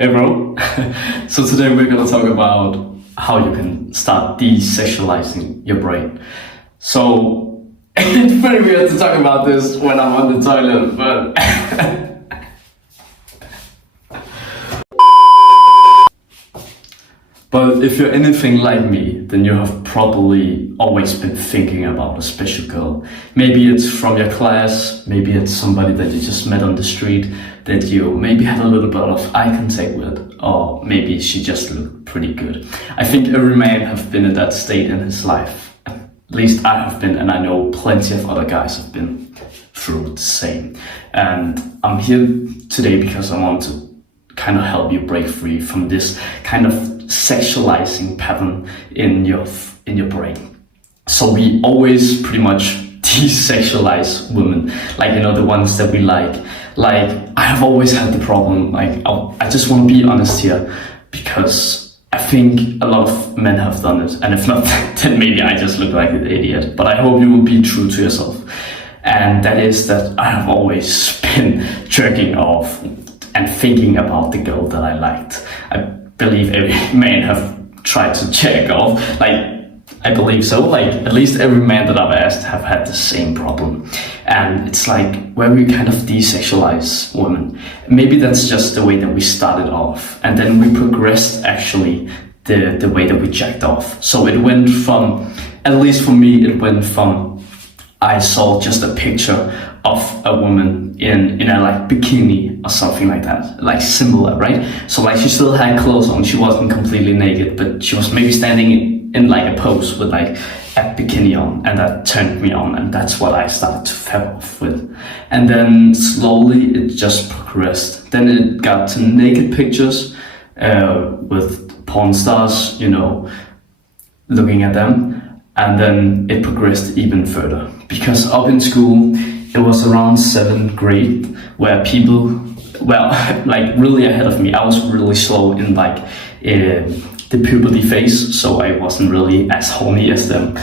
Hey bro, so today we're gonna talk about how you can start desexualizing your brain. So it's pretty weird to talk about this when I'm on the toilet, but but if you're anything like me, then you have probably always been thinking about a special girl. Maybe it's from your class, maybe it's somebody that you just met on the street that you maybe had a little bit of eye contact with, or maybe she just looked pretty good. I think every man have been in that state in his life. At least I have been, and I know plenty of other guys have been through the same. And I'm here today because I want to kind of help you break free from this kind of sexualizing pattern in your brain. So we always pretty much desexualize women, like, you know, the ones that we like. Like, I have always had the problem, like, I just want to be honest here, because I think a lot of men have done it, and if not, then maybe I just look like an idiot. But I hope you will be true to yourself, and that is that I have always been jerking off and thinking about the girl that I liked. I believe every man have tried to jerk off, like, I believe so. Like, at least every man that I've asked have had the same problem. And it's like where we kind of desexualize women. Maybe that's just the way that we started off. And then we progressed actually the way that we jacked off. So it went from, at least for me, it went from I saw just a picture of a woman in a like bikini or something like that, like similar, right? So like she still had clothes on, she wasn't completely naked, but she was maybe standing in like a pose with like a bikini on, and that turned me on, and that's what I started to fab off with. And then slowly it just progressed. Then it got to naked pictures with porn stars, you know, looking at them. And then it progressed even further, because up in school, it was around 7th grade where people, well, like really ahead of me, I was really slow in like the puberty phase, so I wasn't really as horny as them.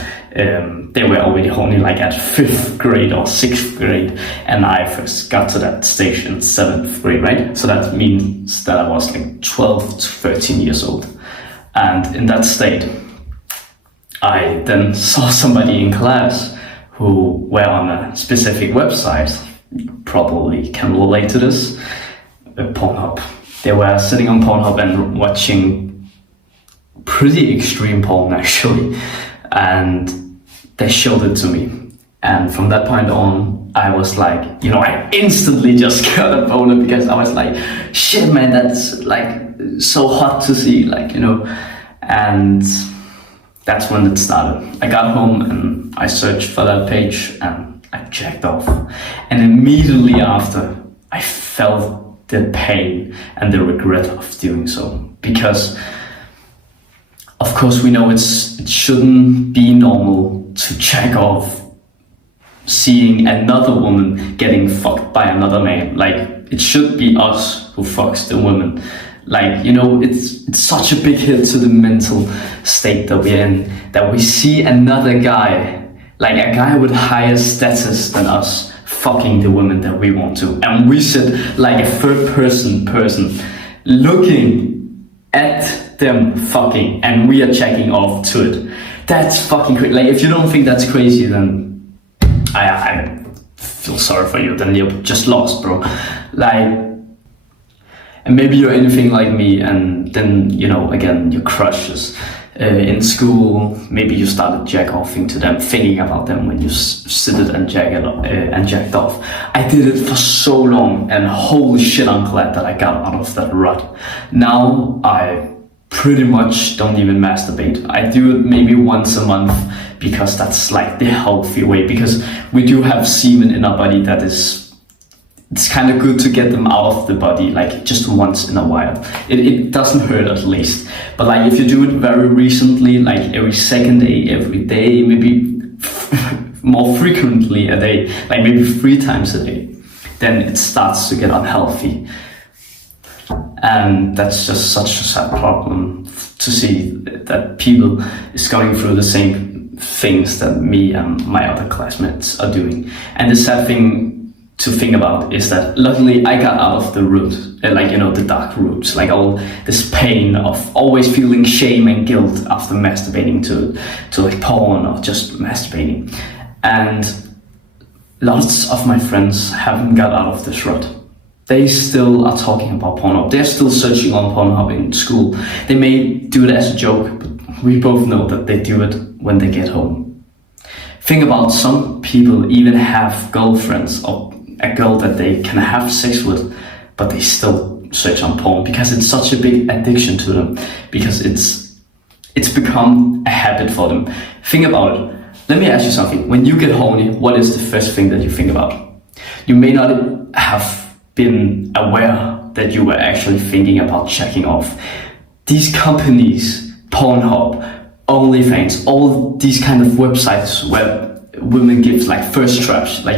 They were already horny like at 5th grade or 6th grade, and I first got to that stage in 7th grade, right? So that means that I was like 12 to 13 years old. And in that state, I then saw somebody in class who were on a specific website, you probably can relate to this, Pornhub. They were sitting on Pornhub and watching pretty extreme porn actually, and they showed it to me. And from that point on, I was like, you know, I instantly just got a boner, because I was like, shit man, that's like so hot to see, like, you know. And that's when it started. I got home and I searched for that page and I jacked off. And immediately after, I felt the pain and the regret of doing so. Because, of course, we know it shouldn't be normal to jack off seeing another woman getting fucked by another man. Like, it should be us who fucks the women. Like, you know, it's such a big hit to the mental state that we're in, that we see another guy, like a guy with higher status than us, fucking the women that we want to. And we sit like a third person looking at them fucking, and we are checking off to it. That's fucking crazy. Like, if you don't think that's crazy, then I feel sorry for you. Then you're just lost, bro. Like, and maybe you're anything like me, and then, you know, again, your crushes in school, maybe you started jack-offing to them, thinking about them when you sit and jacked off. I did it for so long, and holy shit, I'm glad that I got out of that rut. Now I pretty much don't even masturbate. I do it maybe once a month, because that's like the healthy way, because we do have semen in our body that is, it's kind of good to get them out of the body, like just once in a while. It doesn't hurt, at least. But like if you do it very recently, like every second day, every day, maybe more frequently a day, like maybe 3 times a day, then it starts to get unhealthy. And that's just such a sad problem to see, that people is going through the same things that me and my other classmates are doing. And the sad thing to think about is that luckily I got out of the route, like, the dark roots, like all this pain of always feeling shame and guilt after masturbating to like porn or just masturbating. And lots of my friends haven't got out of this rut. They still are talking about Pornhub. They're still searching on Pornhub in school. They may do it as a joke, but we both know that they do it when they get home. Think about, some people even have girlfriends or a girl that they can have sex with, but they still search on porn because it's such a big addiction to them, because it's become a habit for them. Think about it. Let me ask you something. When you get horny, what is the first thing that you think about? You may not have been aware that you were actually thinking about checking off. These companies, Pornhub, OnlyFans, all these kind of websites where women give like first traps, like,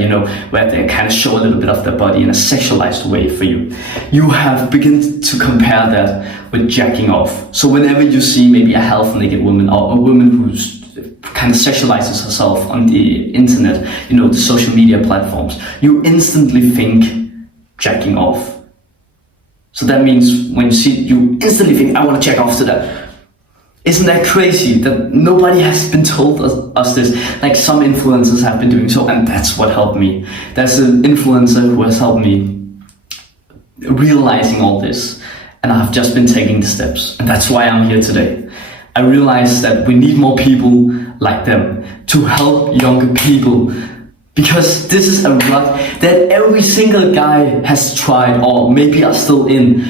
where they kind of show a little bit of their body in a sexualized way for you. You have begun to compare that with jacking off. So whenever you see maybe a half naked woman or a woman who's kind of sexualizes herself on the internet, the social media platforms, you instantly think jacking off. So that means when you see, you instantly think, I want to jack off to that. Isn't that crazy that nobody has been told us this? Like, some influencers have been doing so, and that's what helped me. There's an influencer who has helped me realizing all this, and I've just been taking the steps, and that's why I'm here today. I realized that we need more people like them to help younger people, because this is a rut that every single guy has tried or maybe are still in.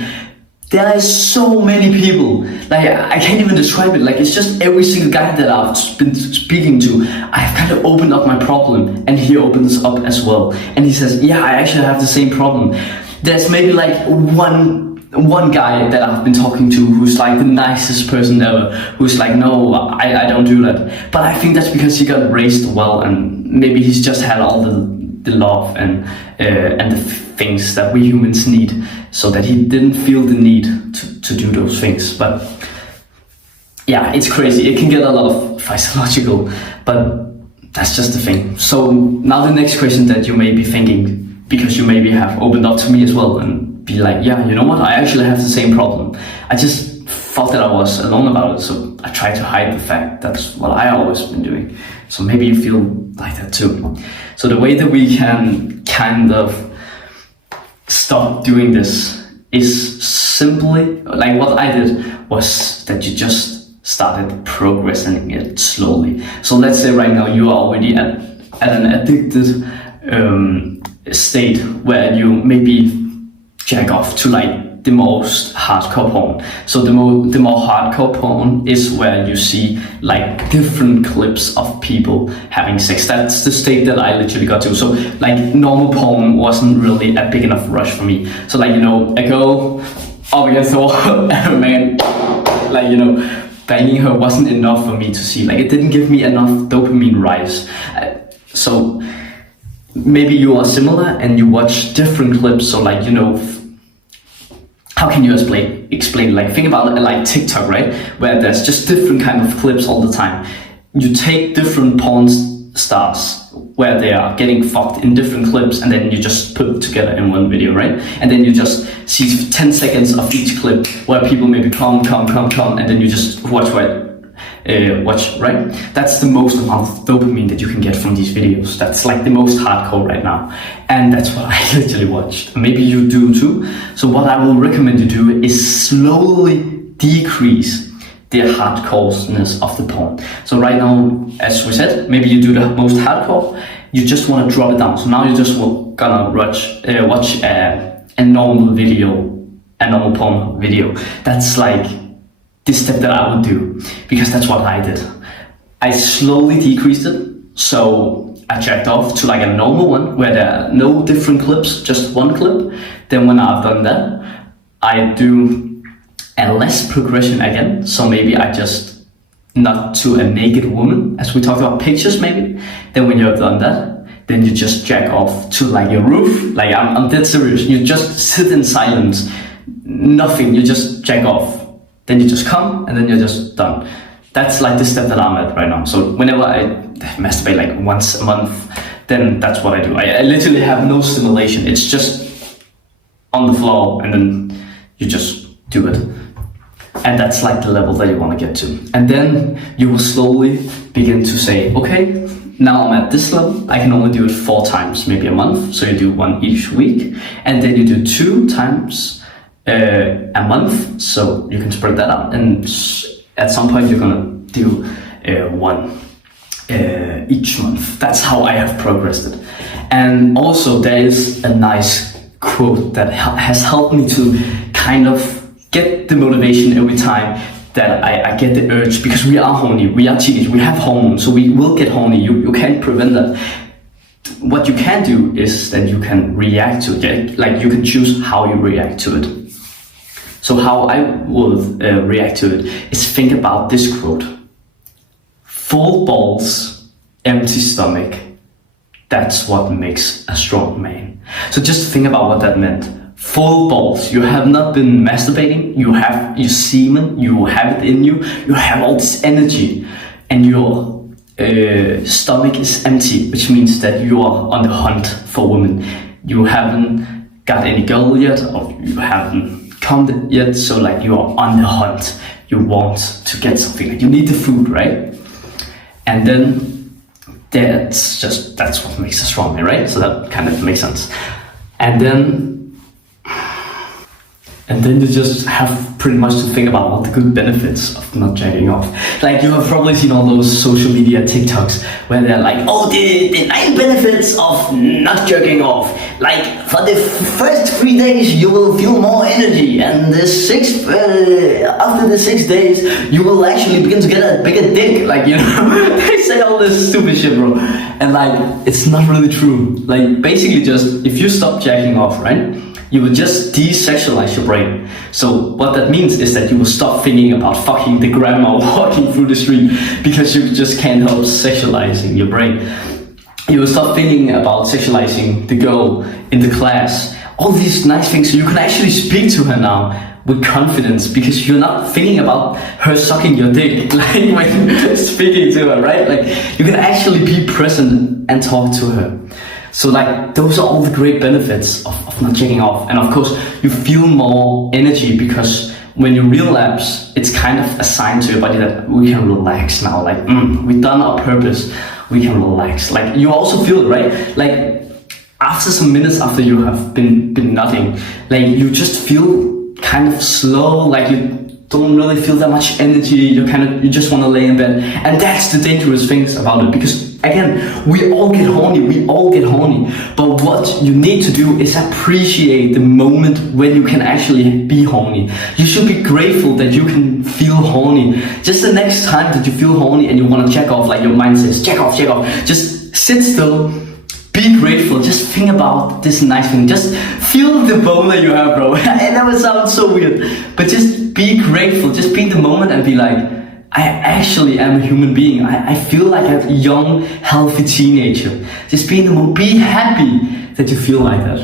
There are so many people, like, I can't even describe it. Like, it's just every single guy that I've been speaking to, I've kind of opened up my problem, and he opens up as well. And he says, yeah, I actually have the same problem. There's maybe like one guy that I've been talking to who's like the nicest person ever, who's like, no, I don't do that. But I think that's because he got raised well, and maybe he's just had all the love and the things that we humans need, so that he didn't feel the need to do those things. But yeah, it's crazy. It can get a lot of physiological, but that's just the thing. So now the next question that you may be thinking, because you maybe have opened up to me as well and be like, yeah, you know what, I actually have the same problem. I just thought that I was alone about it, so I tried to hide the fact. That's what I always been doing. So maybe you feel like that too. So the way that we can kind of stop doing this is simply, like what I did was that you just started progressing it slowly. So let's say right now you are already at an addicted state where you maybe jack off to like the most hardcore porn. So the more hardcore porn is where you see like different clips of people having sex. That's the state that I literally got to. So like normal porn wasn't really a big enough rush for me. So like, a girl up against the wall and a man, like, banging her wasn't enough for me to see. Like, it didn't give me enough dopamine rise. So maybe you are similar and you watch different clips. So like, how can you explain? Like, think about it like TikTok, right? Where there's just different kind of clips all the time. You take different porn stars where they are getting fucked in different clips, and then you just put it together in one video, right? And then you just see 10 seconds of each clip where people maybe come, and then you just watch, right? That's the most amount of dopamine that you can get from these videos. That's like the most hardcore right now, and that's what I literally watched. Maybe you do too. So what I will recommend you do is slowly decrease the hardcoreness of the porn. So right now, as we said, maybe you do the most hardcore, you just want to drop it down. So now you just gonna watch a normal video, a normal porn video. That's like the step that I would do, because that's what I did. I slowly decreased it. So I jacked off to like a normal one where there are no different clips, just one clip. Then when I've done that, I do a less progression again. So maybe I just not to a naked woman, as we talked about pictures maybe. Then when you've done that, then you just jack off to like a roof. Like, I'm dead serious. You just sit in silence, nothing, you just jack off. Then you just come, and then you're just done. That's like the step that I'm at right now. So whenever I masturbate like once a month, then that's what I do. I literally have no stimulation. It's just on the floor, and then you just do it. And that's like the level that you want to get to. And then you will slowly begin to say, okay, now I'm at this level. I can only do it 4 times, maybe a month. So you do 1 each week. And then you do 2 times a month. So you can spread that out. And at some point you're going to do 1 each month. That's how I have progressed it. And also there is a nice quote that has helped me to kind of get the motivation every time that I get the urge, because we are horny, we are teenage, we have hormones, so we will get horny. You can't prevent that. What you can do is that you can react to it. Like, you can choose how you react to it. So how I would react to it is think about this quote: full balls, empty stomach. That's what makes a strong man. So just think about what that meant. Full balls, you have not been masturbating, you have your semen, you have it in you, you have all this energy, and your stomach is empty, which means that you are on the hunt for women. You haven't got any girl yet, or you haven't come yet, so like you are on the hunt. You want to get something, like you need the food, right? And then that's what makes a strong man, right? So that kind of makes sense. And then you just have pretty much to think about all the good benefits of not jacking off. Like, you have probably seen all those social media TikToks where they're like, oh, the 9 benefits of not jerking off. Like, for the first 3 days, you will feel more energy. And after the 6 days, you will actually begin to get a bigger dick. Like, you know, they say all this stupid shit, bro. And like, it's not really true. Like, basically just, if you stop jacking off, right? You will just desexualize your brain. So what that means is that you will stop thinking about fucking the grandma walking through the street, because you just can't help sexualizing your brain. You will stop thinking about sexualizing the girl in the class. All these nice things, so you can actually speak to her now with confidence, because you're not thinking about her sucking your dick, like when speaking to her, right? Like, you can actually be present and talk to her. So like, those are all the great benefits of not checking off. And of course, you feel more energy, because when you relapse, it's kind of a sign to your body that we can relax now. Like, we've done our purpose, we can relax. Like, you also feel it, right? Like, after some minutes after you have been nutting, like, you just feel kind of slow, like you don't really feel that much energy, you just want to lay in bed. And that's the dangerous things about it, because again, we all get horny, but what you need to do is appreciate the moment when you can actually be horny. You should be grateful that you can feel horny. Just the next time that you feel horny and you want to check off, like your mind says, check off, just sit still, be grateful, just think about this nice thing, just feel the boner you have, bro. It never sounds so weird, but just be grateful, just be in the moment and be like, I actually am a human being. I feel like a young, healthy teenager. Just be in the moment, be happy that you feel like that.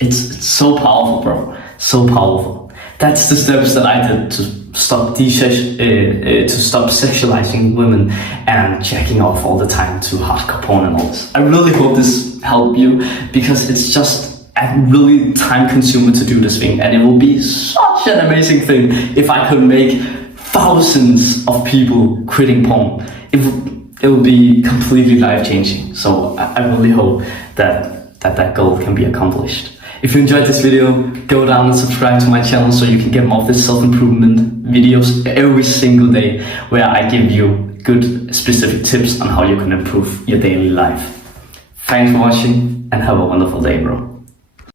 It's so powerful, bro, so powerful. That's the steps that I did to stop sexualizing women and checking off all the time to hardcore porn and all this. I really hope this helped you, because it's just a really time consumer to do this thing, and it will be such an amazing thing if I could make thousands of people quitting porn. It will be completely life-changing. So I really hope that goal can be accomplished. If you enjoyed this video, go down and subscribe to my channel so you can get more of this self-improvement videos every single day, where I give you good specific tips on how you can improve your daily life. Thanks for watching, and have a wonderful day, bro.